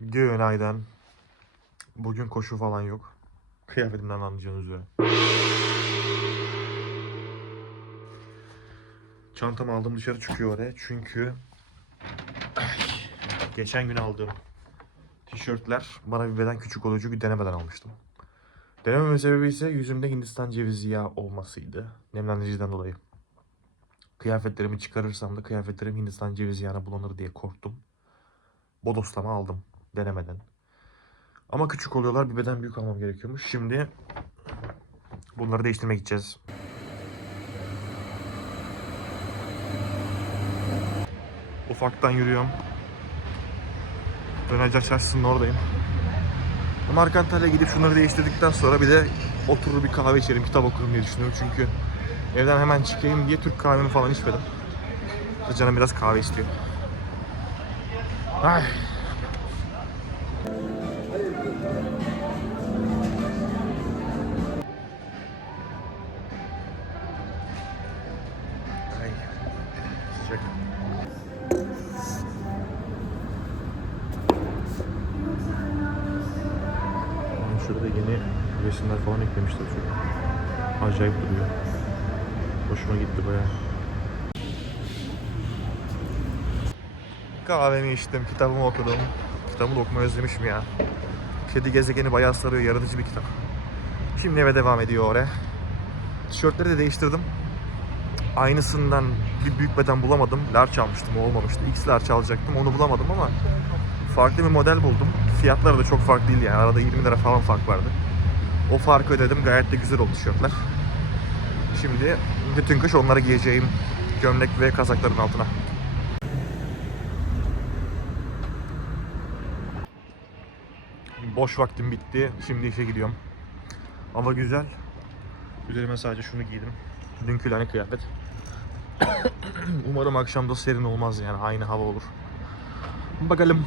Günaydın. Bugün koşu falan yok. Kıyafetimden anlayacağınız üzere. Çantamı aldım dışarı çıkıyor oraya çünkü geçen gün aldığım tişörtler bana bir beden küçük oluyor çünkü denemeden almıştım. Denememin sebebi ise yüzümde Hindistan cevizi yağı olmasıydı. Nemlendiriciden dolayı. Kıyafetlerimi çıkarırsam da kıyafetlerim Hindistan cevizi yağına bulanır diye korktum. Bodoslama aldım denemeden. Ama küçük oluyorlar bir beden büyük almam gerekiyormuş. Şimdi bunları değiştirmeye gideceğiz. Ufaktan yürüyorum. Dönerci çarşısının oradayım. Markantalya gidip şunları değiştirdikten sonra bir de oturur bir kahve içerim, kitap okurum diye düşünüyorum. Çünkü evden hemen çıkayım diye Türk kahvemi falan içmedim. Canım biraz kahve istiyor. Ay. Şurada yeni resimler falan eklemişler çok. Acayip duruyor. Hoşuma gitti bayağı. Kahvemi içtim, kitabımı okudum. Kitabımı da okumayı özlemişim ya. Kedi gezegeni bayağı sarıyor, yaratıcı bir kitap. Şimdi eve devam ediyor oraya. Tişörtleri de değiştirdim. Aynısından bir büyük beden bulamadım. Large almıştım, o olmamıştı. X large alacaktım, onu bulamadım ama farklı bir model buldum. Fiyatları da çok farklı değil yani. Arada 20 lira falan fark vardı. O farkı ödedim. Gayet de güzel oldu tişörtler. Şimdi bütün kış onları giyeceğim. Gömlek ve kazakların altına. Boş vaktim bitti. Şimdi işe gidiyorum. Hava güzel. Üzerime sadece şunu giydim. Dünkü hani kıyafet. Umarım akşamda serin olmaz yani aynı hava olur. Bakalım.